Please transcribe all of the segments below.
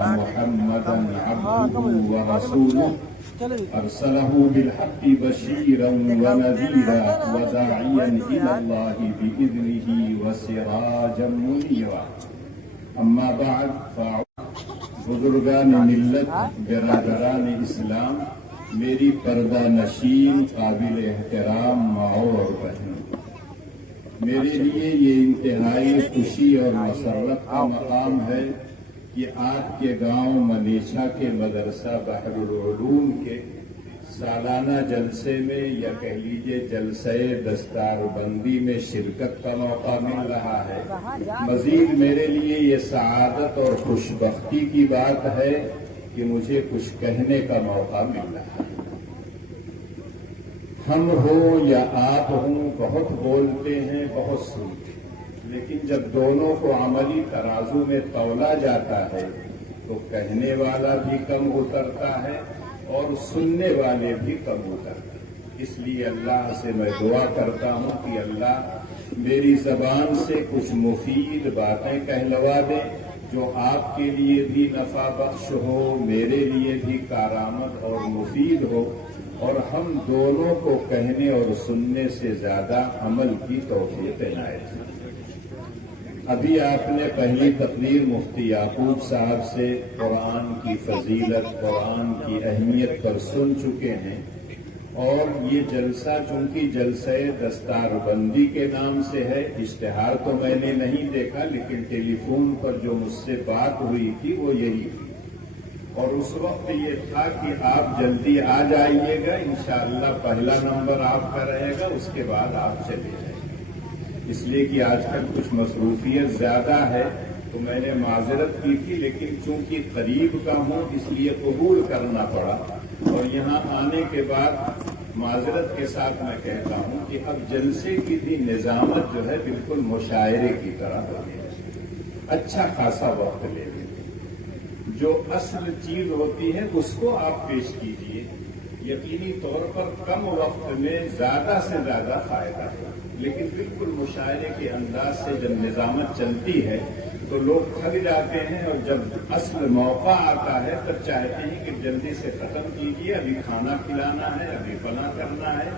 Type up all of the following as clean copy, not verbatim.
محمدا عبده ورسوله أرسله بالحق بشيرا ونذيرا وداعيا إلى الله بإذنه وسراجا منيرا أما بعد بزرگان ملت برادران اسلام میری پردہ نشین قابل احترام ماؤں اور بہنوں، میرے لیے یہ انتہائی خوشی اور مسرت کا مقام ہے کہ آپ کے گاؤں منیچا کے مدرسہ بحر العلوم کے سالانہ جلسے میں یا کہہ لیجیے جلسے دستار بندی میں شرکت کا موقع مل رہا ہے۔ مزید میرے لیے یہ سعادت اور خوش بختی کی بات ہے کہ مجھے کچھ کہنے کا موقع مل رہا ہے۔ ہم ہوں یا آپ ہوں، بہت بولتے ہیں، بہت سنتے ہیں، لیکن جب دونوں کو عملی ترازو میں تولا جاتا ہے تو کہنے والا بھی کم اترتا ہے اور سننے والے بھی کم اترتے ہیں۔ اس لیے اللہ سے میں دعا کرتا ہوں کہ اللہ میری زبان سے کچھ مفید باتیں کہلوا دیں جو آپ کے لیے بھی نفع بخش ہو، میرے لیے بھی کارآمد اور مفید ہو، اور ہم دونوں کو کہنے اور سننے سے زیادہ عمل کی توفیق عنایت ہو۔ ابھی آپ نے پہلی تقریر مفتی یعقوب صاحب سے قرآن کی فضیلت، قرآن کی اہمیت پر سن چکے ہیں، اور یہ جلسہ چونکہ جلسہ دستار بندی کے نام سے ہے، اشتہار تو میں نے نہیں دیکھا لیکن ٹیلی فون پر جو مجھ سے بات ہوئی تھی وہ یہی تھی، اور اس وقت یہ تھا کہ آپ جلدی آ جائیے گا، انشاءاللہ پہلا نمبر آپ کا رہے گا، اس کے بعد آپ چلے جائیں۔ اس لیے کہ آج کل کچھ مصروفیت زیادہ ہے تو میں نے معذرت کی تھی، لیکن چونکہ قریب کا ہوں اس لیے قبول کرنا پڑا، اور یہاں آنے کے بعد معذرت کے ساتھ میں کہتا ہوں کہ اب جلسے کی بھی نظامت جو ہے بالکل مشاعرے کی طرح ہوگی، اچھا خاصا وقت لے لیں، جو اصل چیز ہوتی ہے اس کو آپ پیش کیجیے، یقینی طور پر کم وقت میں زیادہ سے زیادہ فائدہ ہے، لیکن بالکل مشاعرے کے انداز سے جب نظامت چلتی ہے تو لوگ تھک جاتے ہیں، اور جب اصل موقع آتا ہے تب چاہتے ہیں کہ جلدی سے ختم کیجیے، ابھی کھانا کھلانا ہے، ابھی فلاں کرنا ہے۔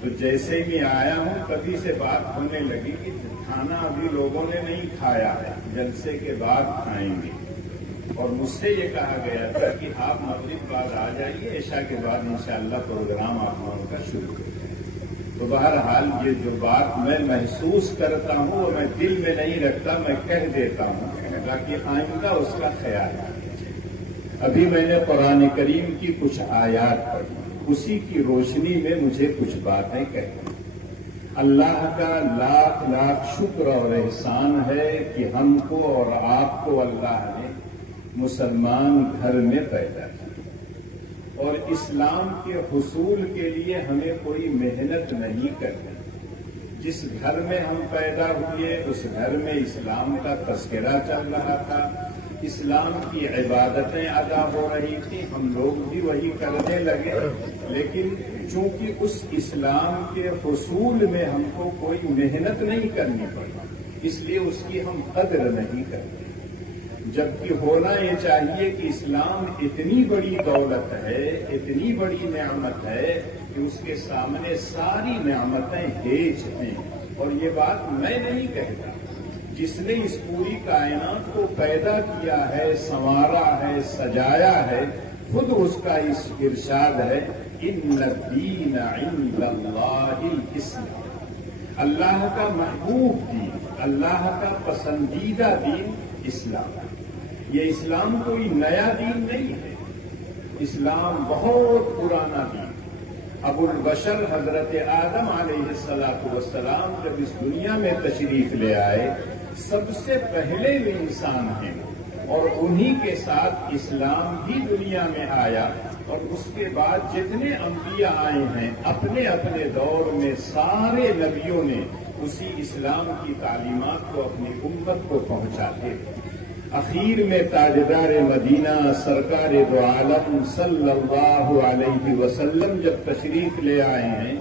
تو جیسے ہی آیا ہوں تبھی سے بات ہونے لگی کہ کھانا ابھی لوگوں نے نہیں کھایا ہے، جلسے کے بعد کھائیں گے، اور مجھ سے یہ کہا گیا تھا کہ آپ مغرب بعد آ جائیے، عشاء کے بعد انشاءاللہ پروگرام آپ لوگوں کا شروع کریں۔ تو بہرحال یہ جو بات میں محسوس کرتا ہوں وہ میں دل میں نہیں رکھتا، میں کہہ دیتا ہوں تاکہ آئندہ اس کا خیال رکھیں۔ ابھی میں نے قرآن کریم کی کچھ آیات پڑھی، اسی کی روشنی میں مجھے کچھ باتیں کہنی۔ اللہ کا لاکھ لاکھ شکر اور احسان ہے کہ ہم کو اور آپ کو اللہ نے مسلمان گھر میں پیدا کیا، اور اسلام کے حصول کے لیے ہمیں کوئی محنت نہیں کرنی۔ جس گھر میں ہم پیدا ہوئے اس گھر میں اسلام کا تذکرہ چل رہا تھا، اسلام کی عبادتیں ادا ہو رہی تھیں، ہم لوگ بھی وہی کرنے لگے، لیکن چونکہ اس اسلام کے حصول میں ہم کو کوئی محنت نہیں کرنی پڑی، اس لیے اس کی ہم قدر نہیں کرتے، جبکہ ہونا یہ چاہیے کہ اسلام اتنی بڑی دولت ہے، اتنی بڑی نعمت ہے کہ اس کے سامنے ساری نعمتیں ہیج ہیں، اور یہ بات میں نہیں کہتا، جس نے اس پوری کائنات کو پیدا کیا ہے، سنوارا ہے، سجایا ہے، خود اس کا اس ارشاد ہے ان الدین عند اللہ الاسلام، اللہ کا محبوب دین، اللہ کا پسندیدہ دین اسلام ہے۔ یہ اسلام کوئی نیا دین نہیں ہے، اسلام بہت پرانا دین ہے۔ ابو البشر حضرت آدم علیہ السلام جب اس دنیا میں تشریف لے آئے، سب سے پہلے وہ انسان ہیں، اور انہی کے ساتھ اسلام بھی دنیا میں آیا، اور اس کے بعد جتنے انبیاء آئے ہیں اپنے اپنے دور میں سارے نبیوں نے اسی اسلام کی تعلیمات کو اپنی امت کو پہنچاتے ہیں۔ اخیر میں تاجدار مدینہ سرکار دو عالم صلی اللہ علیہ وسلم جب تشریف لے آئے ہیں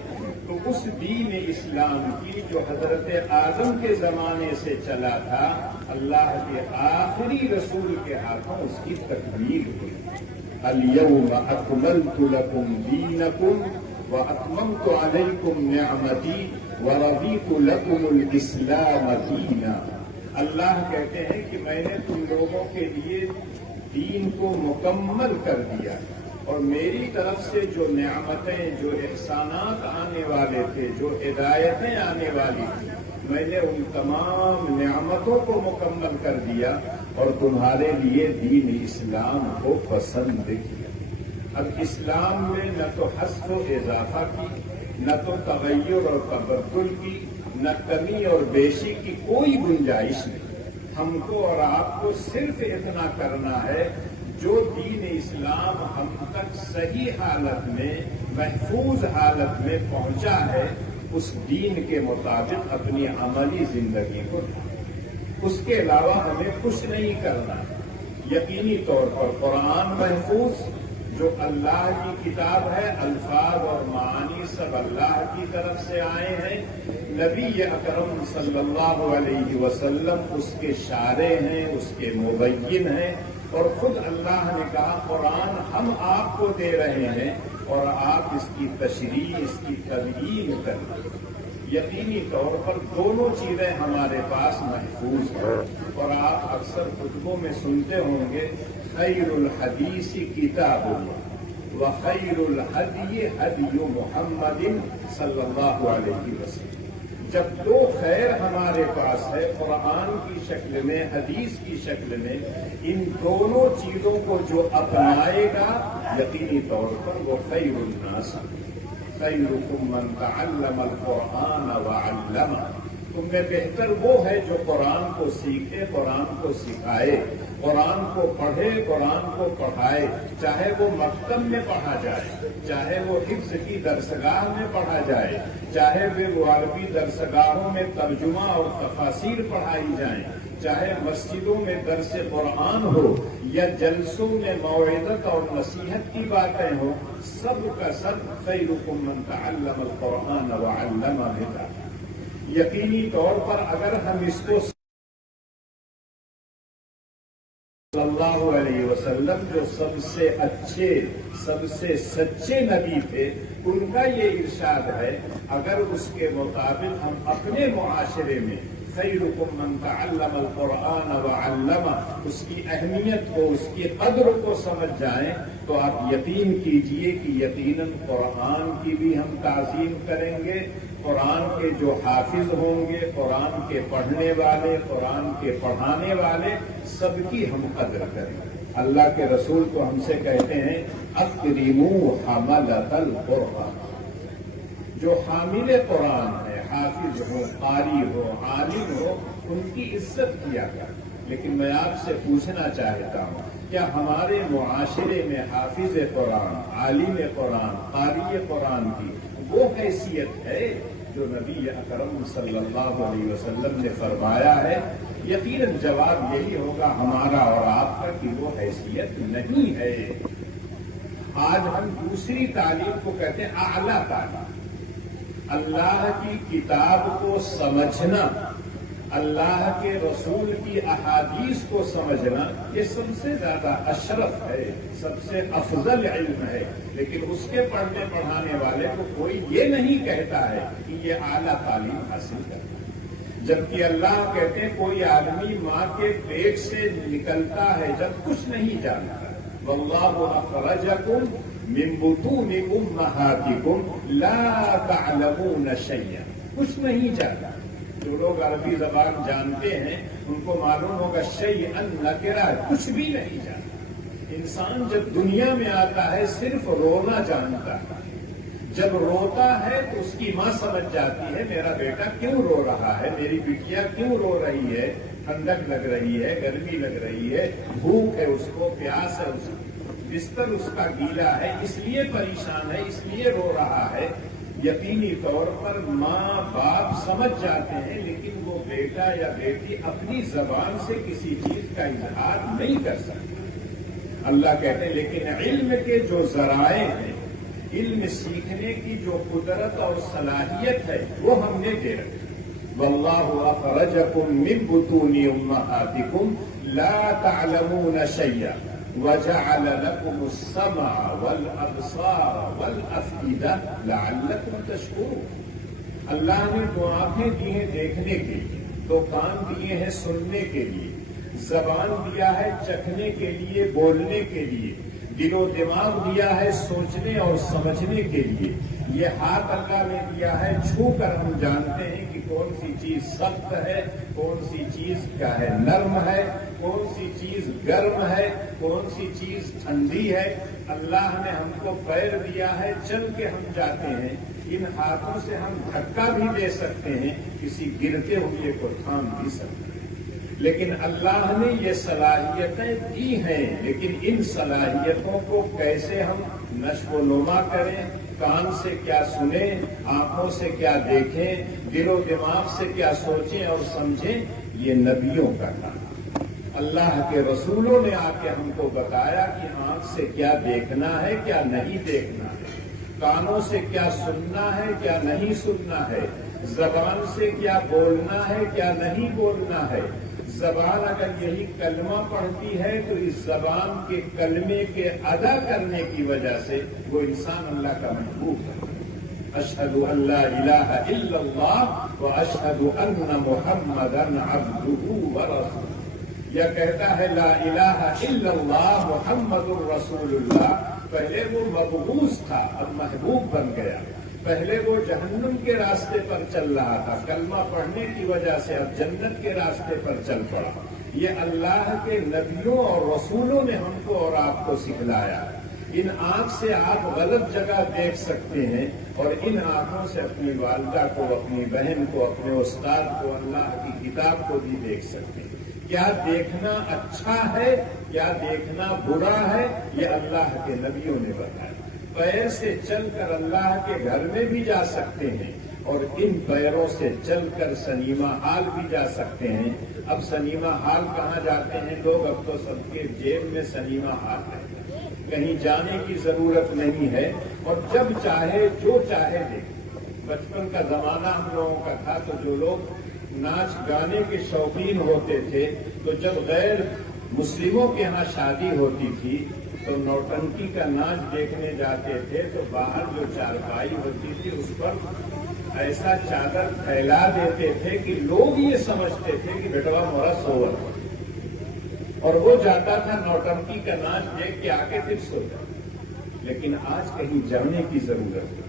تو اس دین اسلام کی جو حضرت آدم کے زمانے سے چلا تھا، اللہ کے آخری رسول کے ہاتھوں اس کی تکمیل ہوئی۔ اليوم اکملت لکم دینکم واتممت علیکم نعمتی ورضیت لکم الاسلام دینا۔ اللہ کہتے ہیں کہ میں نے تم لوگوں کے لیے دین کو مکمل کر دیا، اور میری طرف سے جو نعمتیں، جو احسانات آنے والے تھے، جو ہدایتیں آنے والی تھیں، میں نے ان تمام نعمتوں کو مکمل کر دیا اور تمہارے لیے دین اسلام کو پسند کیا۔ اب اسلام میں نہ تو حذف و اضافہ کی، نہ تو تغیر اور تبدل کی، نہ کمی اور بیشی کی کوئی گنجائش نہیں۔ ہم کو اور آپ کو صرف اتنا کرنا ہے، جو دین اسلام ہم تک صحیح حالت میں، محفوظ حالت میں پہنچا ہے، اس دین کے مطابق اپنی عملی زندگی کو، اس کے علاوہ ہمیں کچھ نہیں کرنا۔ یقینی طور پر قرآن محفوظ، جو اللہ کی کتاب ہے، الفاظ اور معانی سب اللہ کی طرف سے آئے ہیں، نبی اکرم صلی اللہ علیہ وسلم اس کے شارح ہیں، اس کے مبین ہیں، اور خود اللہ نے کہا قرآن ہم آپ کو دے رہے ہیں اور آپ اس کی تشریح، اس کی تبیین کرنا۔ یقینی طور پر دونوں چیزیں ہمارے پاس محفوظ ہیں، اور آپ اکثر خطبوں میں سنتے ہوں گے، خیر الحدیث کتاب اللہ وخیر الہدی ہدی محمد صلی اللہ علیہ وسلم۔ جب دو خیر ہمارے پاس ہے، قرآن کی شکل میں، حدیث کی شکل میں، ان دونوں چیزوں کو جو اپنائے گا، یقینی طور پر وہ خیر الناس، خیرکم من تعلم القرآن وعلمہ۔ تم میں بہتر وہ ہے جو قرآن کو سیکھے، قرآن کو سکھائے، قرآن کو پڑھے، قرآن کو پڑھائے، چاہے وہ مکتب میں پڑھا جائے، چاہے وہ حفظ کی درسگاہ میں پڑھا جائے، چاہے وہ عربی درسگاہوں میں ترجمہ اور تفاسیر پڑھائی جائیں، چاہے مسجدوں میں درس قرآن ہو یا جلسوں میں موعظت اور نصیحت کی باتیں ہوں، سب کا سب خیرکم من تعلم القرآن وعلمہ ہے۔ یقینی طور پر اگر ہم اس کو صلی اللہ علیہ وسلم، جو سب سے اچھے، سب سے سچے نبی تھے، ان کا یہ ارشاد ہے، اگر اس کے مطابق ہم اپنے معاشرے میں خیرکم من تعلم القرآن وعلمہ، اس کی اہمیت کو، اس کی قدر کو سمجھ جائیں، تو آپ یقین کیجئے کہ یقیناً قرآن کی بھی ہم تعظیم کریں گے، قرآن کے جو حافظ ہوں گے، قرآن کے پڑھنے والے، قرآن کے پڑھانے والے، سب کی ہم قدر کریں گے۔ اللہ کے رسول تو ہم سے کہتے ہیں اکرموا حملۃ القرآن، جو حامل قرآن ہے، حافظ ہو، قاری ہو، عالم ہو، ان کی عزت کیا کر۔ لیکن میں آپ سے پوچھنا چاہتا ہوں، کیا ہمارے معاشرے میں حافظ قرآن، عالم قرآن، قاری قرآن کی وہ حیثیت ہے جو نبی اکرم صلی اللہ علیہ وسلم نے فرمایا ہے؟ یقیناً جواب یہی ہوگا ہمارا اور آپ کا کہ وہ حیثیت نہیں ہے۔ آج ہم دوسری تعلیم کو کہتے ہیں اعلیٰ تعلیم۔ اللہ کی کتاب کو سمجھنا، اللہ کے رسول کی احادیث کو سمجھنا، یہ سب سے زیادہ اشرف ہے، سب سے افضل علم ہے۔ لیکن اس کے پڑھنے پڑھانے والے کو کوئی یہ نہیں کہتا ہے کہ یہ اعلیٰ تعلیم حاصل کرنا، جبکہ اللہ کہتے ہیں کوئی آدمی ماں کے پیٹ سے نکلتا ہے جب کچھ نہیں جانتا، واللہ اخرجکم من بطون امہاتکم لا تعلمون شیئا، کچھ نہیں جانتا۔ جو لوگ عربی زبان جانتے ہیں ان کو معلوم ہوگا شیئا نکرہ، کچھ بھی نہیں جانتا۔ انسان جب دنیا میں آتا ہے صرف رونا جانتا ہے، جب روتا ہے تو اس کی ماں سمجھ جاتی ہے میرا بیٹا کیوں رو رہا ہے، میری بیٹیا کیوں رو رہی ہے، ٹھنڈک لگ رہی ہے، گرمی لگ رہی ہے، بھوک ہے اس کو، پیاس ہے اس کو، بستر اس کا گیلا ہے، اس لیے پریشان ہے، اس لیے رو رہا ہے۔ یقینی طور پر ماں باپ سمجھ جاتے ہیں، لیکن وہ بیٹا یا بیٹی اپنی زبان سے کسی چیز کا اظہار نہیں کر سکتا۔ اللہ کہتے ہیں لیکن علم کے جو ذرائع ہیں، علم سیکھنے کی جو قدرت اور صلاحیت ہے وہ ہم نے دے رکھی. واللہ اخرجکم من بطون امہاتکم لا تعلمون شیئا وجعل لكم السمع والابصار والافئدہ لعلکم تشکرون. اللہ نے دو آنکھیں دی ہیں دیکھنے کے لیے، دو کان دیے ہیں سننے کے لیے، زبان دیا ہے چکھنے کے لیے، بولنے کے لیے، دل و دماغ دیا ہے سوچنے اور سمجھنے کے لیے. یہ ہاتھ اللہ نے دیا ہے، چھو کر ہم جانتے ہیں کہ کون سی چیز سخت ہے، کون سی چیز کیا ہے نرم ہے، کون سی چیز گرم ہے، کون سی چیز ٹھنڈی ہے. اللہ نے ہم کو پیر دیا ہے، چل کے ہم جاتے ہیں. ان ہاتھوں سے ہم دھکا بھی دے سکتے ہیں، کسی گرتے ہوئے کو تھام بھی سکتے ہیں. لیکن اللہ نے یہ صلاحیتیں دی ہیں، لیکن ان صلاحیتوں کو کیسے ہم نشو و نما کریں، کان سے کیا سنیں، آنکھوں سے کیا دیکھیں، دل و دماغ سے کیا سوچیں اور سمجھیں، یہ نبیوں کا کام. اللہ کے رسولوں نے آ کے ہم کو بتایا کہ آنکھ سے کیا دیکھنا ہے، کیا نہیں دیکھنا ہے، کانوں سے کیا سننا ہے، کیا نہیں سننا ہے، زبان سے کیا بولنا ہے، کیا نہیں بولنا ہے. زبان اگر یہی کلمہ پڑھتی ہے تو اس زبان کے کلمے کے ادا کرنے کی وجہ سے وہ انسان اللہ کا محبوب ہے. اشہد ان لا الہ الا اللہ و اشہد ان محمدا عبدہ ورسولہ. یا کہتا ہے لا الہ الا اللہ محمد الرسول اللہ. پہلے وہ مبعوث تھا، اب محبوب بن گیا. پہلے وہ جہنم کے راستے پر چل رہا تھا، کلمہ پڑھنے کی وجہ سے اب جنت کے راستے پر چل پڑا. یہ اللہ کے نبیوں اور رسولوں نے ہم کو اور آپ کو سکھلایا. ان آنکھ سے آپ غلط جگہ دیکھ سکتے ہیں اور ان آنکھوں سے اپنی والدہ کو، اپنی بہن کو، اپنے استاد کو، اللہ کی کتاب کو بھی دیکھ سکتے ہیں. کیا دیکھنا اچھا ہے، کیا دیکھنا برا ہے، یہ اللہ کے نبیوں نے بتایا. پیر سے چل کر اللہ کے گھر میں بھی جا سکتے ہیں اور ان پیروں سے چل کر سنیما ہال بھی جا سکتے ہیں. اب سنیما ہال کہاں جاتے ہیں لوگ؟ اب تو سب کے جیب میں سنیما ہال ہے، کہیں جانے کی ضرورت نہیں ہے اور جب چاہے جو چاہے دیکھے. بچپن کا زمانہ ہم لوگوں کا تھا تو جو لوگ ناچ گانے کے شوقین ہوتے تھے تو جب غیر مسلموں کے یہاں شادی ہوتی تھی تو نوٹنکی کا ناچ دیکھنے جاتے تھے تو باہر جو چارپائی ہوتی تھی اس پر ایسا چادر پھیلا دیتے تھے کہ لوگ یہ سمجھتے تھے کہ بیٹوا ہمارا سور ہے. اور وہ جاتا تھا نوٹنکی کا ناچ دیکھ کے آ کے پھر سو جاتا. لیکن آج کہیں جانے کی ضرورت ہے.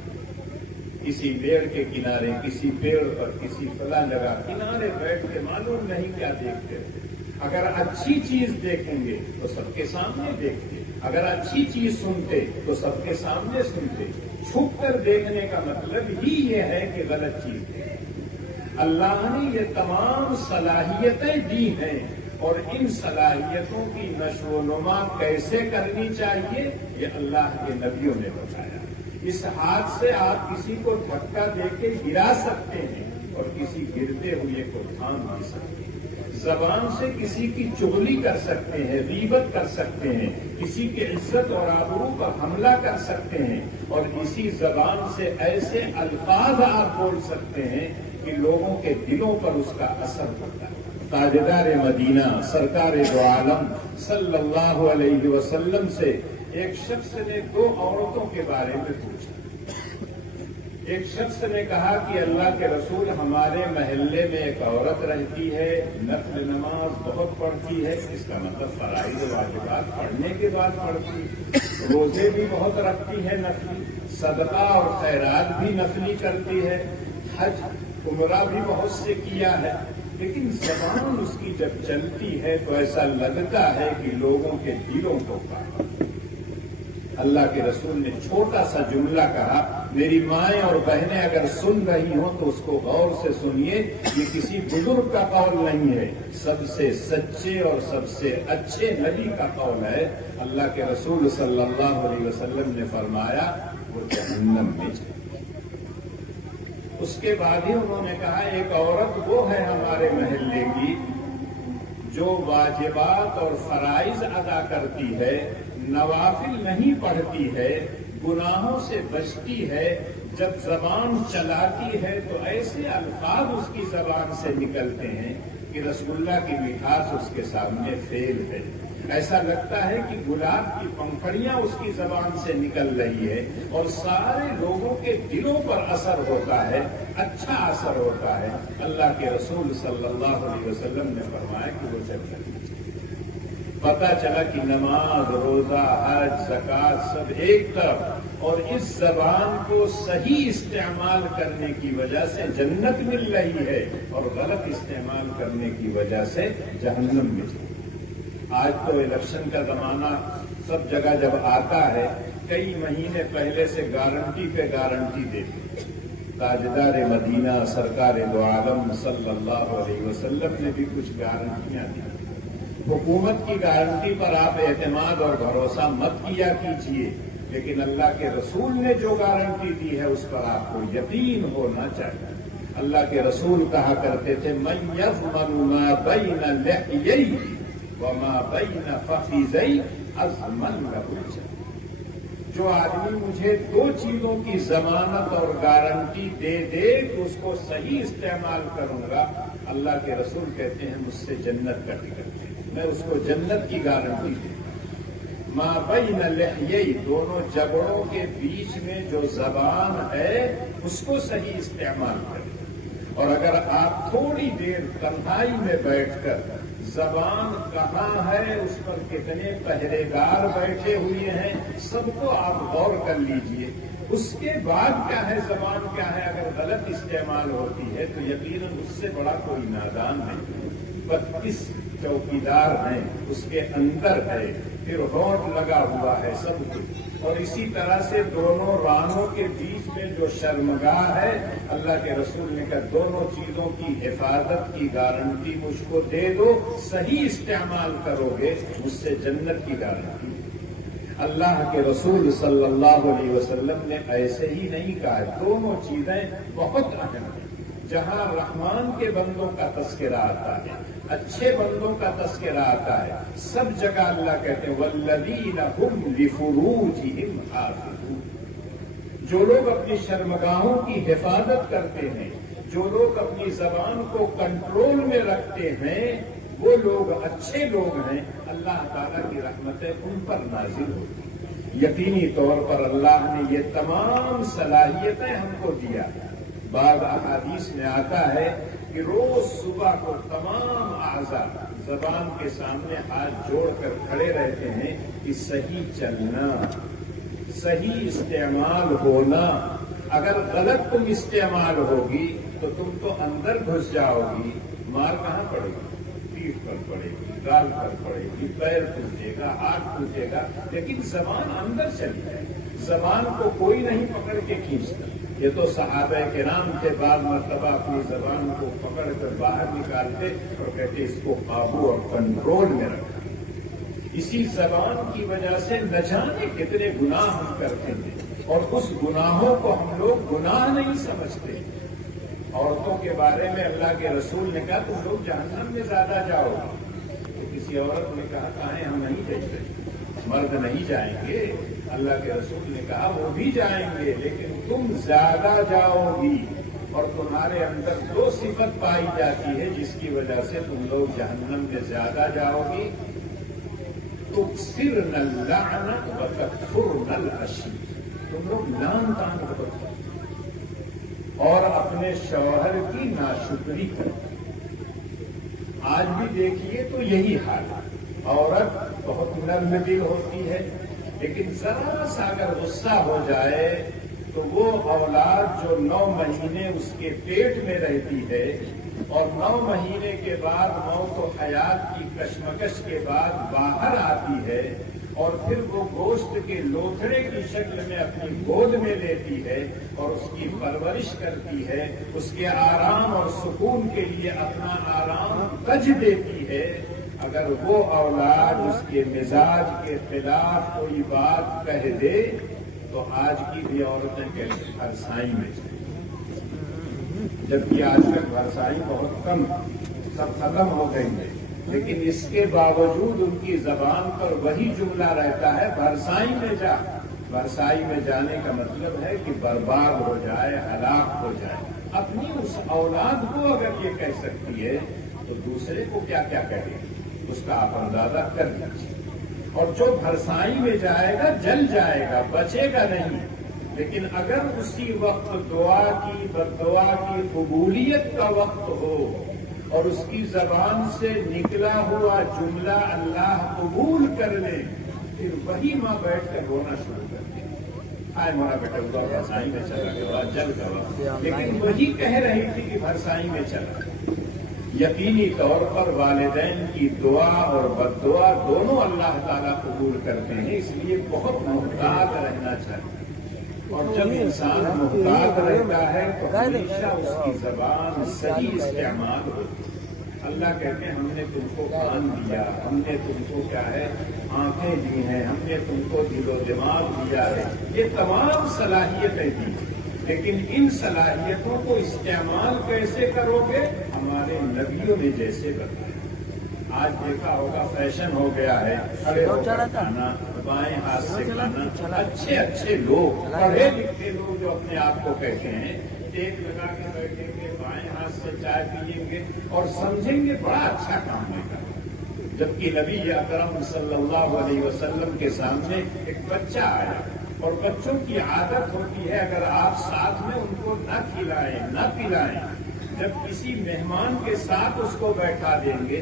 کسی پیڑ کے کنارے، کسی پیڑ پر، کسی فلاں جگہ کنارے بیٹھ کے معلوم نہیں کیا دیکھتے تھے. اگر اچھی چیز دیکھیں گے تو سب کے سامنے دیکھتے، اگر اچھی چیز سنتے تو سب کے سامنے سنتے. چھپ کر دیکھنے کا مطلب ہی یہ ہے کہ غلط چیز دیکھیں. اللہ نے یہ تمام صلاحیتیں دی ہیں اور ان صلاحیتوں کی نشو و نما کیسے کرنی چاہیے یہ اللہ کے نبیوں نے بتایا. اس ہاتھ سے آپ کسی کو دھکا دے کے گرا سکتے ہیں اور کسی گرتے ہوئے کو تھام بھی سکتے ہیں. زبان سے کسی کی چغلی کر سکتے ہیں، غیبت کر سکتے ہیں، کسی کی عزت اور آبرو پر حملہ کر سکتے ہیں اور اسی زبان سے ایسے الفاظ آپ بول سکتے ہیں کہ لوگوں کے دلوں پر اس کا اثر پڑتا ہے. تاجدار مدینہ سرکار دو عالم صلی اللہ علیہ وسلم سے ایک شخص نے دو عورتوں کے بارے میں پوچھا. ایک شخص نے کہا کہ اللہ کے رسول ہمارے محلے میں ایک عورت رہتی ہے، نفل نماز بہت پڑھتی ہے. اس کا مطلب فرائض واجبات پڑھنے کے بعد پڑھتی، روزے بھی بہت رکھتی ہے نفلی، صدقہ اور خیرات بھی نفلی کرتی ہے، حج عمرہ بھی بہت سے کیا ہے. لیکن زبان اس کی جب چلتی ہے تو ایسا لگتا ہے کہ لوگوں کے دلوں کو کاٹا. اللہ کے رسول نے چھوٹا سا جملہ کہا، میری مائیں اور بہنیں اگر سن رہی ہوں تو اس کو غور سے سنیے. یہ کسی بزرگ کا قول نہیں ہے، سب سے سچے اور سب سے اچھے نبی کا قول ہے. اللہ کے رسول صلی اللہ علیہ وسلم نے فرمایا وہ جہنم میں جائے. اس کے بعد ہی انہوں نے کہا ایک عورت وہ ہے ہمارے محلے کی جو واجبات اور فرائض ادا کرتی ہے، نوافل نہیں پڑھتی ہے، گناہوں سے بچتی ہے، جب زبان چلاتی ہے تو ایسے الفاظ اس کی زبان سے نکلتے ہیں کہ رسول کی مٹھاس اس کے سامنے فیل ہے۔ ایسا لگتا ہے کہ گلاب کی پنکھڑیاں اس کی زبان سے نکل رہی ہے اور سارے لوگوں کے دلوں پر اثر ہوتا ہے، اچھا اثر ہوتا ہے۔ اللہ کے رسول صلی اللہ علیہ وسلم نے فرمایا کہ وہ چل رہی ہے۔ پتہ چلا کہ نماز، روزہ، حج، زکوٰۃ سب ایک طرف، اور اس زبان کو صحیح استعمال کرنے کی وجہ سے جنت مل رہی ہے اور غلط استعمال کرنے کی وجہ سے جہنم مل رہی ہے۔ آج تو الیکشن کا زمانہ، سب جگہ جب آتا ہے کئی مہینے پہلے سے گارنٹی پہ گارنٹی دیتے۔ تاجدار مدینہ سرکار دو عالم صلی اللہ علیہ وسلم نے بھی کچھ گارنٹیاں دی۔ حکومت کی گارنٹی پر آپ اعتماد اور بھروسہ مت کیا کیجیے، لیکن اللہ کے رسول نے جو گارنٹی دی ہے اس پر آپ کو یقین ہونا چاہیے۔ اللہ کے رسول کہا کرتے تھے من یضمن ما بین لحییہ وما بین فخذیہ اضمن لہ الجنہ۔ جو آدمی مجھے دو چیزوں کی ضمانت اور گارنٹی دے دے کہ اس کو صحیح استعمال کروں گا، اللہ کے رسول کہتے ہیں مجھ سے جنت کا ٹکٹ دے، میں اس کو جنت کی گارنٹی دوں۔ ما بین لحییہ، دونوں جبڑوں کے بیچ میں جو زبان ہے اس کو صحیح استعمال کریں۔ اور اگر آپ تھوڑی دیر تنہائی میں بیٹھ کر زبان کہاں ہے، اس پر کتنے پہرے دار بیٹھے ہوئے ہیں، سب کو آپ غور کر لیجئے۔ اس کے بعد کیا ہے، زبان کیا ہے، اگر غلط استعمال ہوتی ہے تو یقیناً اس سے بڑا کوئی نادان نہیں۔ 32 چوکیدار ہیں، اس کے اندر ہے، پھر ہونٹ لگا ہوا ہے سب کچھ، اور اسی طرح سے دونوں رانوں کے بیچ میں جو شرمگاہ ہے، اللہ کے رسول نے کہا دونوں چیزوں کی حفاظت کی گارنٹی مجھ کو دے دو، صحیح استعمال کرو گے مجھ سے جنت کی گارنٹی۔ اللہ کے رسول صلی اللہ علیہ وسلم نے ایسے ہی نہیں کہا، دونوں چیزیں بہت اہم ہیں۔ جہاں رحمان کے بندوں کا تذکرہ آتا ہے، اچھے بندوں کا تذکرہ آتا ہے، سب جگہ اللہ کہتے ہیں والذین هم لفروجہم حافظون۔ جو لوگ اپنی شرمگاہوں کی حفاظت کرتے ہیں، جو لوگ اپنی زبان کو کنٹرول میں رکھتے ہیں، وہ لوگ اچھے لوگ ہیں، اللہ تعالیٰ کی رحمتیں ان پر نازل ہوتی ہیں۔ یقینی طور پر اللہ نے یہ تمام صلاحیتیں ہم کو دیا۔ بعض احادیث میں آتا ہے کہ روز صبح کو تمام اعضاء زبان کے سامنے ہاتھ جوڑ کر کھڑے رہتے ہیں کہ صحیح چلنا، صحیح استعمال ہونا۔ اگر غلط تم استعمال ہوگی تو تم تو اندر گھس جاؤ گی، مار کہاں پڑے گی؟ پیٹھ پر پڑے گی، گال پر پڑے گی، پیر ٹوٹے گا، ہاتھ ٹوٹے گا، لیکن زبان اندر چلی جائے۔ زبان کو کوئی نہیں پکڑ کے کھینچتا۔ یہ تو صحابہ کرام کے بعد مرتبہ اپنی زبان کو پکڑ کر باہر نکالتے اور کہتے اس کو قابو اور کنٹرول میں رکھا۔ اسی زبان کی وجہ سے نہ جانے کتنے گناہ ہم کرتے ہیں، اور اس گناہوں کو ہم لوگ گناہ نہیں سمجھتے۔ عورتوں کے بارے میں اللہ کے رسول نے کہا تم لوگ جہنم میں زیادہ جاؤ گے، تو کسی عورت نے کہا کہیں ہم نہیں جائیں گے، مرد نہیں جائیں گے۔ اللہ کے رسول نے کہا وہ بھی جائیں گے، لیکن تم زیادہ جاؤ گی، اور تمہارے اندر دو صفت پائی جاتی ہے جس کی وجہ سے تم لوگ جہنم میں زیادہ جاؤ گی۔ تکثرن اللعن وتکفرن العشیر، تم لوگ لعن طعن بہت اور اپنے شوہر کی ناشکری کرتے۔ آج بھی دیکھیے تو یہی حال ہے، عورت بہت نرم دل ہوتی ہے، لیکن ذرا سا اگر غصہ ہو جائے تو وہ اولاد جو 9 مہینے اس کے پیٹ میں رہتی ہے اور 9 مہینے کے بعد موت و حیات کی کشمکش کے بعد باہر آتی ہے، اور پھر وہ گوشت کے لوتھڑے کی شکل میں اپنی گود میں لیتی ہے اور اس کی پرورش کرتی ہے، اس کے آرام اور سکون کے لیے اپنا آرام تج دیتی ہے۔ اگر وہ اولاد اس کے مزاج کے خلاف کوئی بات کہہ دے تو آج کی بھی عورتیں کہتی بھرسائی میں، جبکہ آج کل بھرسائی بہت کم، سب ختم ہو گئی ہے، لیکن اس کے باوجود ان کی زبان پر وہی جملہ رہتا ہے بھرسائی میں جا۔ برسائی میں جانے کا مطلب ہے کہ برباد ہو جائے، ہلاک ہو جائے۔ اپنی اس اولاد کو اگر یہ کہہ سکتی ہے تو دوسرے کو کیا کیا کہے، اس کا آپ اندازہ کر لیجیے۔ اور جو بھرسائی میں جائے گا جل جائے گا، بچے گا نہیں۔ لیکن اگر اسی وقت دعا کی، بددعا کی قبولیت کا وقت ہو اور اس کی زبان سے نکلا ہوا جملہ اللہ قبول کر لے، پھر وہی ماں بیٹھ کر رونا شروع کر دے، آئے ہمارا بیٹا ہوا بھرسائی میں چلا گیا، جل گیا، لیکن وہی کہہ رہی تھی کہ بھرسائی میں چلا۔ یقینی طور پر والدین کی دعا اور بد دعا دونوں اللہ تعالیٰ قبول کرتے ہیں، اس لیے بہت محتاط رہنا چاہیے۔ اور جب انسان محتاط رہتا ہے تو ہمیشہ اس کی زبان صحیح استعمال ہوتی ہے۔ اللہ کہتے ہیں ہم نے تم کو کان دیا، ہم نے تم کو کیا ہے آنکھیں دی ہیں، ہم نے تم کو دل و دماغ دیا ہے، یہ تمام صلاحیتیں دی، لیکن ان صلاحیتوں کو استعمال کیسے کرو گے؟ ہمارے نبیوں نے جیسے بتایا۔ آج دیکھا ہوگا فیشن ہو گیا ہے کھڑے ہو کر کھانا، بائیں ہاتھ سے کھانا۔ اچھے اچھے لوگ، پڑھے لکھے لوگ جو اپنے آپ کو کہتے ہیں، ٹیک لگا کے بیٹھیں گے، بائیں ہاتھ سے چائے پیئیں گے اور سمجھیں گے بڑا اچھا کام ہے۔ جبکہ نبی اکرم صلی اللہ علیہ وسلم کے سامنے ایک بچہ آیا، اور بچوں کی عادت ہوتی ہے اگر آپ ساتھ میں ان کو نہ کھلائیں نہ پلائیں، جب کسی مہمان کے ساتھ اس کو بیٹھا دیں گے،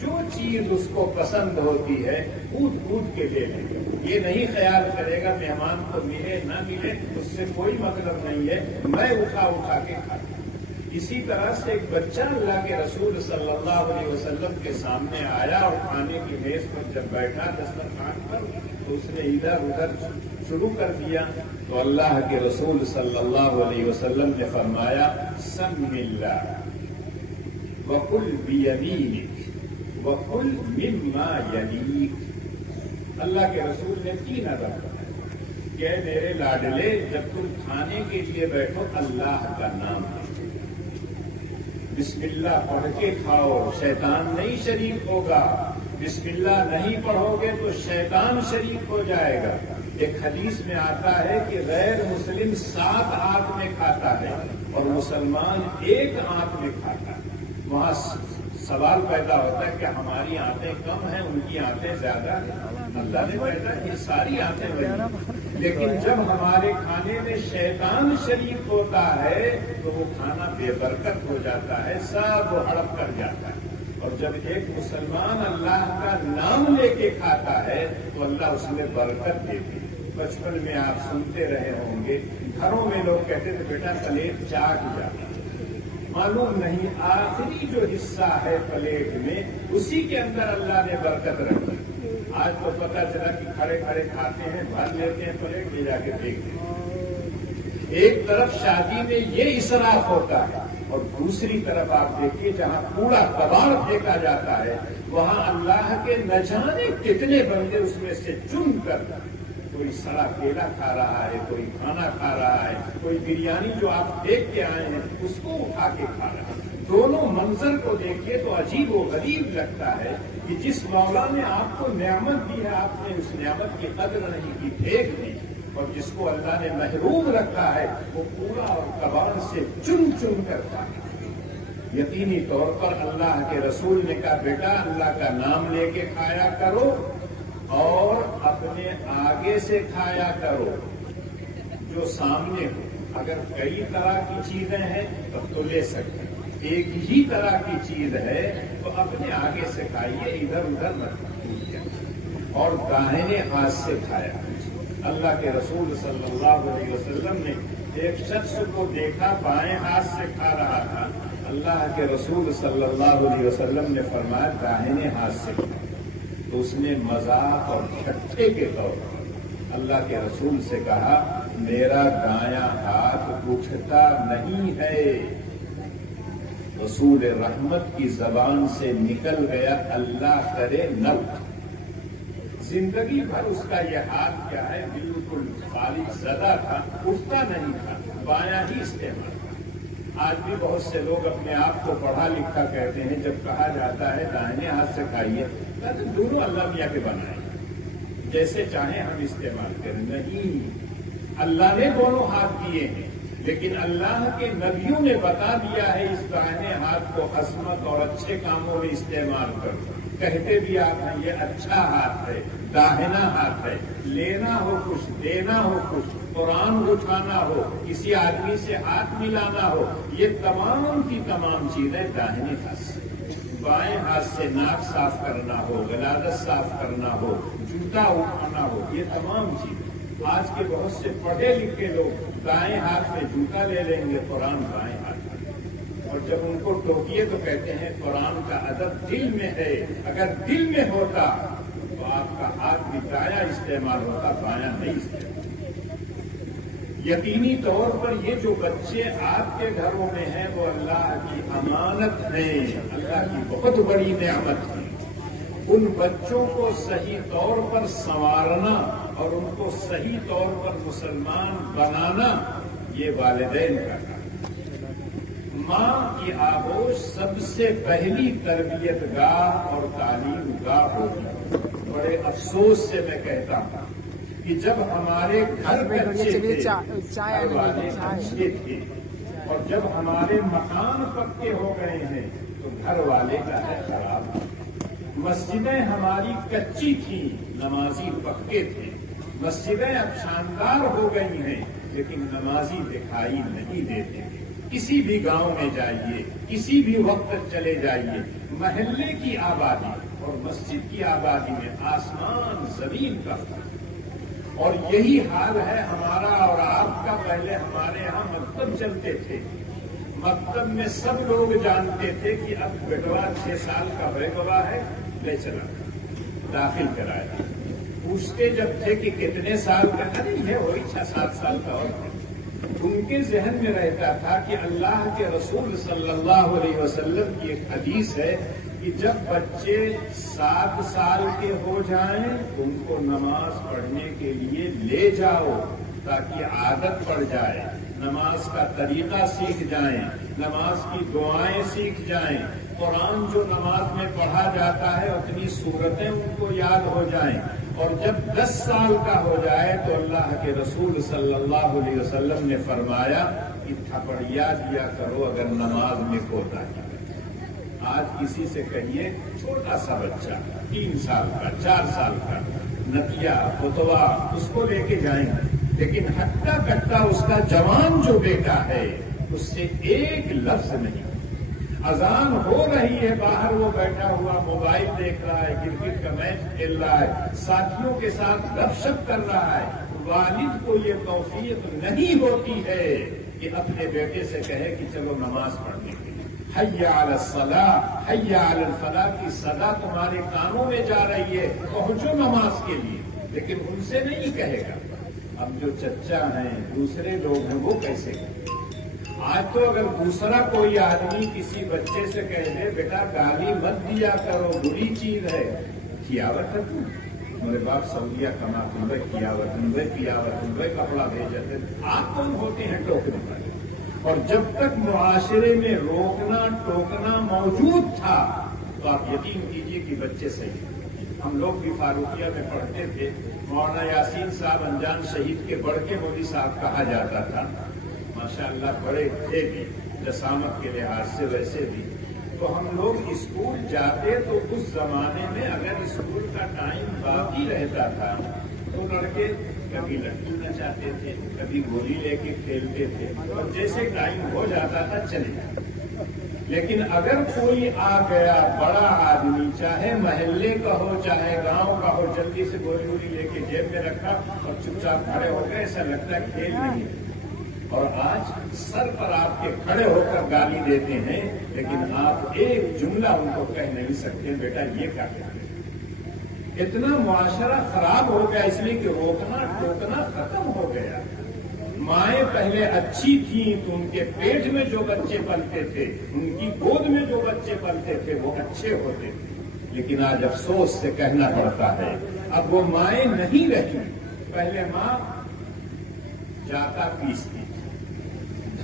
جو چیز اس کو پسند ہوتی ہے کود کود کے لے لیں گے۔ یہ نہیں خیال کرے گا مہمان کو ملے نہ ملے اس سے کوئی مطلب نہیں ہے، میں اٹھا اٹھا کے کھاتا۔ اسی طرح سے ایک بچہ اللہ کے رسول صلی اللہ علیہ وسلم کے سامنے آیا اور کھانے کی میز پر جب بیٹھا دسترخوان پر تو اس نے ادھر ادھر شروع کر دیا، تو اللہ کے رسول صلی اللہ علیہ وسلم نے فرمایا سم اللہ وکل بیمینک وکل مما یلیک۔ اللہ کے رسول نے 3 ادب کہ میرے لاڈلے جب تم کھانے کے لیے بیٹھو اللہ کا نام لو، بسم اللہ پڑھ کے کھاؤ، شیطان نہیں شریک ہوگا۔ بسم اللہ نہیں پڑھو گے تو شیطان شریک ہو جائے گا۔ ایک حدیث میں آتا ہے کہ غیر مسلم 7 آنکھ میں کھاتا ہے اور مسلمان 1 آنکھ میں کھاتا ہے۔ وہاں سوال پیدا ہوتا ہے کہ ہماری آنکھیں کم ہیں، ان کی آنکھیں زیادہ ہیں۔ اللہ نے پیدا یہ ساری آنکھیں وہی، لیکن جب ہمارے کھانے میں شیطان شریک ہوتا ہے تو وہ کھانا بے برکت ہو جاتا ہے، سب ہڑپ کر جاتا ہے۔ اور جب ایک مسلمان اللہ کا نام لے کے کھاتا ہے تو اللہ اس میں برکت دیتی ہے۔ بچپن میں آپ سنتے رہے ہوں گے، گھروں میں لوگ کہتے تھے بیٹا پلیٹ چاٹ جاتا، معلوم نہیں آخری جو حصہ ہے پلیٹ میں اسی کے اندر اللہ نے برکت رکھی۔ آج تو پتا چلا کہ کھڑے کھڑے کھاتے ہیں، بھر لیتے ہیں پلیٹ لے جا کے پھینک دیتے۔ ایک طرف شادی میں یہ اسراف ہوتا ہے اور دوسری طرف آپ دیکھیے جہاں کوڑا کباڑ پھینکا جاتا ہے وہاں اللہ کے نہ جانے کتنے بندے اس میں سے چن کر، کوئی سڑا کیلا کھا رہا ہے، کوئی کھانا کھا رہا ہے، کوئی بریانی جو آپ دیکھ کے آئے ہیں اس کو اٹھا کے کھا رہا ہے۔ دونوں منظر کو دیکھیے تو عجیب و غریب لگتا ہے کہ جس مولا نے آپ کو نعمت دی ہے آپ نے اس نعمت کی قدر نہیں کی، پھینک دی، اور جس کو اللہ نے محروم رکھا ہے وہ کوڑا اور کباڑ سے چن چن کر کھاتا ہے۔ یقینی طور پر اللہ کے رسول نے کہا بیٹا اللہ کا نام لے کے کھایا کرو اور اپنے آگے سے کھایا کرو، جو سامنے ہو۔ اگر کئی طرح کی چیزیں ہیں تب تو لے سکتے ہیں، ایک ہی طرح کی چیز ہے تو اپنے آگے سے کھائیے، ادھر ادھر مت کھائیے، اور داہنے ہاتھ سے کھایا۔ اللہ کے رسول صلی اللہ علیہ وسلم نے ایک شخص کو دیکھا بائیں ہاتھ سے کھا رہا تھا، اللہ کے رسول صلی اللہ علیہ وسلم نے فرمایا داہنے ہاتھ سے کھایا، تو اس نے مذاق اور ٹھٹھے کے طور پر اللہ کے رسول سے کہا میرا دایاں ہاتھ اٹھتا نہیں ہے۔ رسول رحمت کی زبان سے نکل گیا اللہ کرے نہ اٹھے۔ زندگی بھر اس کا یہ ہاتھ کیا ہے بالکل خالی زدہ تھا، اٹھتا نہیں تھا، بایاں ہی استعمال۔ آج بھی بہت سے لوگ اپنے آپ کو پڑھا لکھا کہتے ہیں، جب کہا جاتا ہے داہنے ہاتھ سے کھائیے، دونوں اللہ میاں کے بنائے، جیسے چاہیں ہم استعمال کریں. نہیں، اللہ نے دونوں ہاتھ دیے ہیں، لیکن اللہ کے نبیوں نے بتا دیا ہے اس دائیں ہاتھ کو عظمت اور اچھے کاموں میں استعمال کرو. کہتے بھی آپ ہیں یہ اچھا ہاتھ ہے، داہنا ہاتھ ہے. لینا ہو کچھ، دینا ہو کچھ، قرآن اٹھانا ہو، کسی آدمی سے ہاتھ ملانا ہو، یہ تمام کی تمام چیزیں داہنے ہاتھ سے. بائیں ہاتھ سے ناک صاف کرنا ہو، غلاظت صاف کرنا ہو، جوتا اٹھانا ہو، یہ تمام چیزیں. آج کے بہت سے پڑھے لکھے لوگ دائیں ہاتھ میں جوتا لے لیں گے، قرآن بائیں ہاتھ میں، اور جب ان کو ٹوکیے تو کہتے ہیں قرآن کا ادب دل میں ہے. اگر دل میں ہوتا تو آپ کا ہاتھ بھی دایاں استعمال ہوتا، بایاں نہیں استعمال. یقینی طور پر یہ جو بچے آپ کے گھروں میں ہیں وہ اللہ کی امانت ہیں، اللہ کی بہت بڑی نعمت ہے. ان بچوں کو صحیح طور پر سنوارنا اور ان کو صحیح طور پر مسلمان بنانا یہ والدین کا کام ہے. ماں کی آغوش سب سے پہلی تربیت گاہ اور تعلیم گاہ ہوتی. بڑے افسوس سے میں کہتا ہوں کہ جب ہمارے گھر بچے تھے، گھر والے اچھے تھے، اور جب ہمارے مکان پکے ہو گئے ہیں تو گھر والے کا ہے خراب. مسجدیں ہماری کچی تھیں، نمازی پکے تھے. مسجدیں اب شاندار ہو گئی ہیں لیکن نمازی دکھائی نہیں دیتے. کسی بھی گاؤں میں جائیے، کسی بھی وقت چلے جائیے، محلے کی آبادی اور مسجد کی آبادی میں آسمان زمین کا فرق. اور یہی حال ہے ہمارا اور آپ کا. پہلے ہمارے یہاں مکتب چلتے تھے، مکتب میں سب لوگ جانتے تھے کہ اب بیٹوا 6 سال کا ہوئے گواہ ہے، لے چلا داخل کرایا. پوچھتے جب تھے کہ کتنے سال کا، نہیں ہے وہی 6-7 سال کا اور. ان کے ذہن میں رہتا تھا کہ اللہ کے رسول صلی اللہ علیہ وسلم کی ایک حدیث ہے کہ جب بچے 7 سال کے ہو جائیں ان کو نماز پڑھنے کے لیے لے جاؤ تاکہ عادت پڑ جائے، نماز کا طریقہ سیکھ جائیں، نماز کی دعائیں سیکھ جائیں. قرآن جو نماز میں پڑھا جاتا ہے اتنی صورتیں ان کو یاد ہو جائیں. اور جب 10 سال کا ہو جائے تو اللہ کے رسول صلی اللہ علیہ وسلم نے فرمایا کہ تھپڑیا دیا کرو اگر نماز میں کوتاہی. آج کسی سے کہیے چھوٹا سا بچہ 3 سال کا 4 سال کا نتیا فتوا اس کو لے کے جائیں گے، لیکن ہٹا کٹا اس کا جوان جو بیٹا ہے اس سے ایک لفظ نہیں. اذان ہو رہی ہے، باہر وہ بیٹھا ہوا موبائل دیکھ رہا ہے، کرکٹ کا میچ کھیل رہا ہے، ساتھیوں کے ساتھ گپ شپ کر رہا ہے. والد کو یہ توفیق نہیں ہوتی ہے کہ اپنے بیٹے سے کہے کہ چلو نماز پڑھنے کے لیے. حی علی الصلاۃ، حی علی الفلاح کی صدا تمہارے کانوں میں جا رہی ہے، پہنچو نماز کے لیے. لیکن ان سے نہیں کہے گا. اب جو چچا ہیں، دوسرے لوگ ہیں، وہ کیسے کہیں؟ آج تو اگر دوسرا کوئی آدمی کسی بچے سے کہہ دے بیٹا گالی مت دیا کرو، بری چیز ہے، کیاوت ہے تم، میرے باپ سعودیہ کما تم کیاوت کپڑا بھیجتے، آپ کون ہوتے ہیں ٹوکنے والے؟ اور جب تک معاشرے میں روکنا ٹوکنا موجود تھا تو آپ یقین کیجیے کہ بچے صحیح. ہم لوگ بھی فاروقیہ میں پڑھتے تھے، مولانا یاسین صاحب انجان شہید کے بڑھ کے مودی صاحب کہا جاتا تھا. ماشاءاللہ بڑے تھے بھی جسامت کے لحاظ سے، ویسے بھی. تو ہم لوگ اسکول جاتے تو اس زمانے میں اگر اسکول کا ٹائم باقی رہتا تھا تو لڑکے کبھی لڑکی نچاتے تھے، کبھی گولی لے کے کھیلتے تھے، اور جیسے ٹائم ہو جاتا تھا چلے جاتے. لیکن اگر کوئی آ گیا بڑا آدمی، چاہے محلے کا ہو چاہے گاؤں کا ہو، جلدی سے گولی وولی لے کے جیب میں رکھا اور چپ چاپ کھڑے ہو گئے، ایسا لگتا ہے کھیل نہیں. اور آج سر پر آپ کے کھڑے ہو کر گالی دیتے ہیں، لیکن آپ ایک جملہ ان کو کہہ نہیں سکتے بیٹا یہ کیا کہتے ہیں. اتنا معاشرہ خراب ہو گیا اس لیے کہ روکنا ٹوکنا ختم ہو گیا. مائیں پہلے اچھی تھیں تو ان کے پیٹ میں جو بچے پلتے تھے، ان کی گود میں جو بچے پلتے تھے وہ اچھے ہوتے تھے. لیکن آج افسوس سے کہنا پڑتا ہے اب وہ مائیں نہیں رہی. پہلے ماں جاتا پیستی تھی،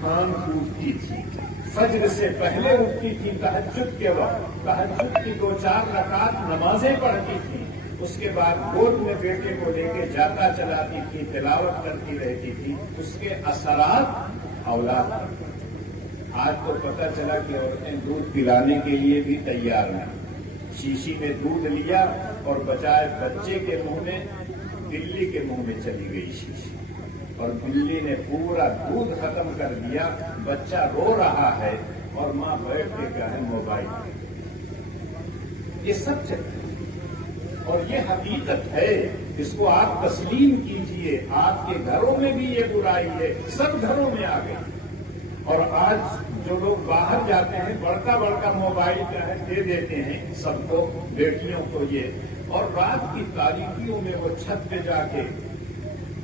دھان کوٹتی تھی، فجر سے پہلے اٹھتی تھی، تہجد کے وقت تہجد کی 2-4 رکعت نمازیں پڑھتی تھی، اس کے بعد گود میں بیٹے کو لے کے جاتا چلاتی تھی، تلاوت کرتی رہتی تھی، اس کے اثرات اولاد پر۔ آج تو پتہ چلا کہ عورتیں دودھ پلانے کے لیے بھی تیار ہیں۔ شیشی میں دودھ لیا اور بجائے بچے کے منہ میں بلی کے منہ میں چلی گئی شیشی، اور بلی نے پورا دودھ ختم کر دیا۔ بچہ رو رہا ہے اور ماں بیٹھ کے کیا ہے موبائل۔ یہ سب چلتا ہے اور یہ حقیقت ہے، اس کو آپ تسلیم کیجئے۔ آپ کے گھروں میں بھی یہ برائی ہے، سب گھروں میں آ گئی۔ اور آج جو لوگ باہر جاتے ہیں بڑکا بڑکا موبائل کا ہے دے دیتے ہیں سب کو، بیٹیوں کو یہ، اور رات کی تاریکیوں میں وہ چھت پہ جا کے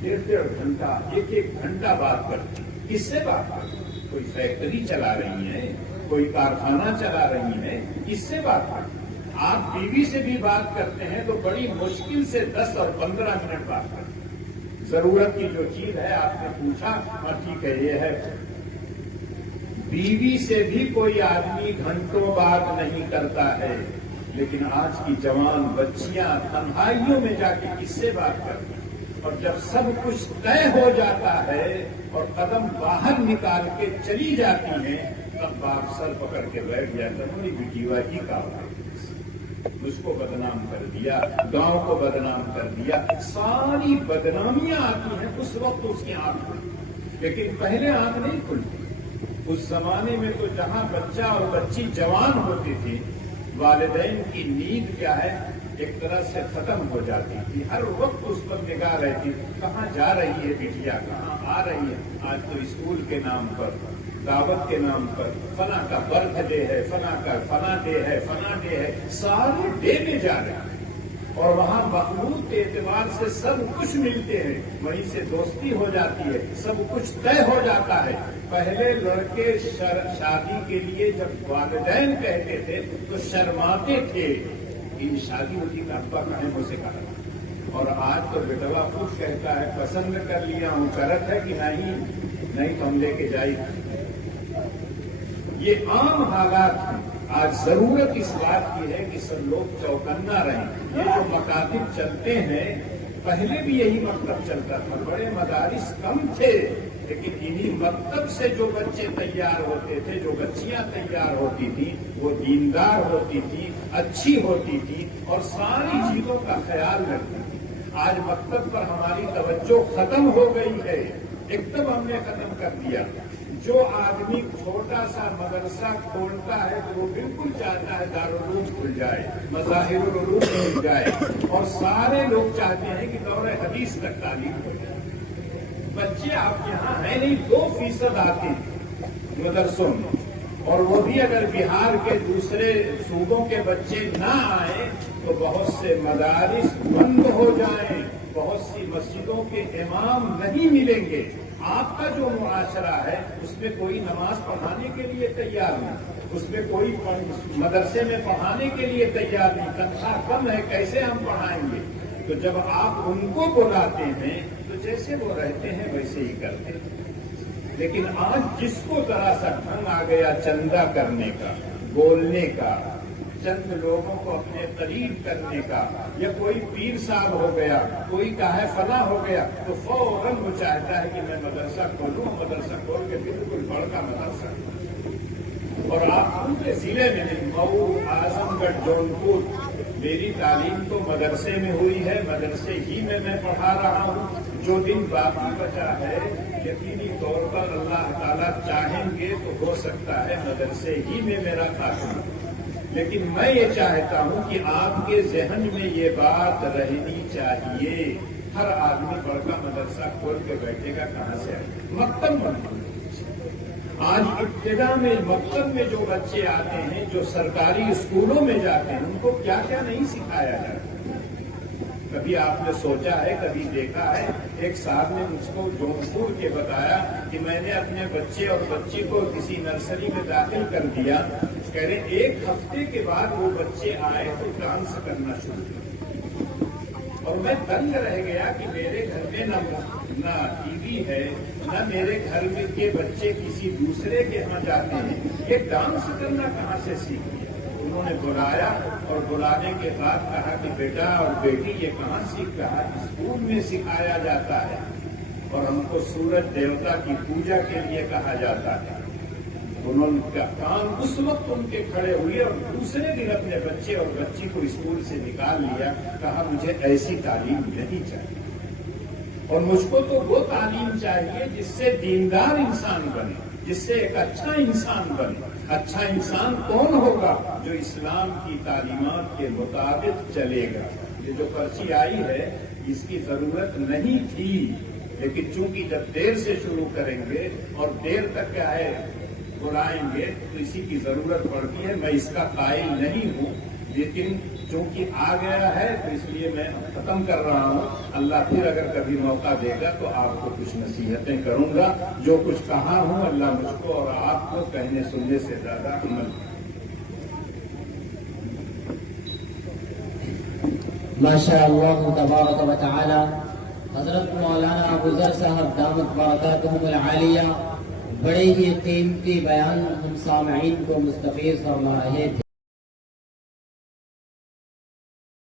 1.5 گھنٹہ 1 گھنٹہ بات کرتے ہیں۔ کس سے بات کرتے ہیں؟ کوئی فیکٹری چلا رہی ہے، کوئی کارخانہ چلا رہی ہے، کس سے بات کرتے ہیں؟ آپ بیوی سے بھی بات کرتے ہیں تو بڑی مشکل سے 10 اور 15 منٹ بات کرتے ہیں۔ ضرورت کی جو چیز ہے آپ نے پوچھا، ہاں ٹھیک ہے یہ ہے۔ بیوی سے بھی کوئی آدمی گھنٹوں بات نہیں کرتا ہے، لیکن آج کی جوان بچیاں تنہائیوں میں جا کے کس سے بات کرتی ہیں؟ اور جب سب کچھ طے ہو جاتا ہے اور قدم باہر نکال کے چلی جاتی ہیں، تب باپ سر پکڑ کے بیٹھ جاتا ہے، میری بیٹیوا ہی کا اس کو بدنام کر دیا، گاؤں کو بدنام کر دیا۔ ساری بدنامیاں آتی ہیں اس وقت اس کی آنکھ کھلتی، لیکن پہلے آنکھ نہیں کھلتی۔ اس زمانے میں تو جہاں بچہ اور بچی جوان ہوتی تھی، والدین کی نیند کیا ہے ایک طرح سے ختم ہو جاتی تھی۔ ہر وقت اس پر نگاہ رہتی، کہاں جا رہی ہے بٹیا، کہاں آ رہی ہے۔ آج تو اسکول کے نام پر، دعوت کے نام پر، فلاں کا برتھ ڈے ہے، فلاں کا فلاں ڈے ہے، فلاں ڈے ہے، سارے ڈے میں جا رہے ہیں اور وہاں مخلوق کے اعتبار سے سب کچھ ملتے ہیں، وہیں سے دوستی ہو جاتی ہے، سب کچھ طے ہو جاتا ہے۔ پہلے لڑکے شادی کے لیے جب والدین کہتے تھے تو شرماتے تھے کہ شادی ہوتی کا ابا کہیں مجھ سے کہا، اور آج تو بیٹوا خود کہتا ہے پسند کر لیا ہوں، کرت ہے کہ نہیں تو ہم لے کے جائیں۔ یہ عام حالات ہیں۔ آج ضرورت اس بات کی ہے کہ سب لوگ چوکنا رہیں۔ یہ جو مکاتب چلتے ہیں، پہلے بھی یہی مکتب چلتا تھا، بڑے مدارس کم تھے، لیکن انہی مکتب سے جو بچے تیار ہوتے تھے، جو بچیاں تیار ہوتی تھی، وہ دیندار ہوتی تھی، اچھی ہوتی تھی اور ساری چیزوں کا خیال رکھتی تھی۔ آج مکتب پر ہماری توجہ ختم ہو گئی ہے، ایک دم ہم نے ختم کر دیا۔ جو آدمی چھوٹا سا مدرسہ کھولتا ہے تو وہ بالکل چاہتا ہے دارالعلوم کھل جائے، مظاہر العلوم کھل جائے، اور سارے لوگ چاہتے ہیں کہ دور حدیث تک تعلیم ہو جائے۔ بچے آپ یہاں ہیں نہیں، 2% آتے ہیں مدرسوں میں، اور وہ بھی اگر بہار کے دوسرے صوبوں کے بچے نہ آئیں تو بہت سے مدارس بند ہو جائیں، بہت سی مسجدوں کے امام نہیں ملیں گے۔ آپ کا جو معاشرہ ہے اس میں کوئی نماز پڑھانے کے لیے تیار نہیں، اس میں کوئی مدرسے میں پڑھانے کے لیے تیار نہیں، تنخواہ کم ہے، کیسے ہم پڑھائیں گے؟ تو جب آپ ان کو بلاتے ہیں تو جیسے وہ رہتے ہیں ویسے ہی کرتے ہیں۔ لیکن آج جس کو ذرا سا ڈھنگ آ گیا چندہ کرنے کا، بولنے کا، چند لوگوں کو اپنے قریب کرنے کا، یا کوئی پیر صاحب ہو گیا، کوئی کہا فلاں ہو گیا، تو فوراً وہ چاہتا ہے کہ میں مدرسہ کھولوں، مدرسہ کھول کے بالکل بڑا مدرسہ۔ اور آپ پورے ضلع میں نہیں، مئو، اعظم گڑھ، جونپور، میری تعلیم تو مدرسے میں ہوئی ہے، مدرسے ہی میں پڑھا رہا ہوں۔ جو دن باقی بچا ہے یقینی طور پر اللہ تعالیٰ چاہیں گے تو ہو سکتا ہے مدرسے ہی میں میرا خاتمہ، لیکن میں یہ چاہتا ہوں کہ آپ کے ذہن میں یہ بات رہنی چاہیے، ہر آدمی بڑا مدرسہ کھول کے بیٹھے گا کہاں سے آئے؟ مکتب بننا۔ آج ابتدا میں مکتب میں جو بچے آتے ہیں، جو سرکاری اسکولوں میں جاتے ہیں، ان کو کیا کیا نہیں سکھایا جاتا؟ کبھی آپ نے سوچا ہے، کبھی دیکھا ہے؟ ایک صاحب نے مجھ کو جونپور کے بتایا کہ میں نے اپنے بچے اور بچی کو کسی نرسری میں داخل کر دیا، کہہ رہے 1 ہفتے کے بعد وہ بچے آئے تو ڈانس کرنا شروع کیا، اور میں دنگ رہ گیا کہ میرے گھر میں نہ ٹی وی ہے، نہ میرے گھر میں کے بچے کسی دوسرے کے یہاں جاتے ہیں، یہ ڈانس کرنا کہاں سے سیکھ لیا؟ انہوں نے بلایا اور بلانے کے بعد کہا کہ بیٹا اور بیٹی یہ کہاں سیکھ رہا؟ اسکول میں سکھایا جاتا ہے اور ہم کو سورج دیوتا کی پوجا کے لیے کہا جاتا ہے۔ انہوں نے کام اس وقت ان کے کھڑے ہوئے اور دوسرے دن اپنے بچے اور بچی کو اسکول سے نکال لیا، کہا مجھے ایسی تعلیم نہیں چاہیے اور مجھ کو تو وہ تعلیم چاہیے جس سے دیندار انسان بنے، جس سے ایک اچھا انسان بنے۔ اچھا انسان کون ہوگا؟ جو اسلام کی تعلیمات کے مطابق چلے گا۔ یہ جو پرچی آئی ہے اس کی ضرورت نہیں تھی، لیکن چونکہ جب دیر سے شروع کریں گے اور دیر تک کیا ہے بلائیں گے تو اسی کی ضرورت پڑتی ہے۔ میں اس کا قائل نہیں ہوں، لیکن چونکہ آ گیا ہے تو اس لیے میں ختم کر رہا ہوں۔ اللہ پھر اگر کبھی موقع دے گا تو آپ کو کچھ نصیحتیں کروں گا۔ جو کچھ کہا ہوں اللہ مجھ کو اور آپ کو کہنے سننے سے زیادہ عمل ماشاء اللہ تبارک و تعالی۔ حضرت مولانا ابو ذر صاحب دامت برکاتہم العالیہ بڑے ہی قیمتی بیان ہم سامعین کو مستفیض فرما رہے تھے۔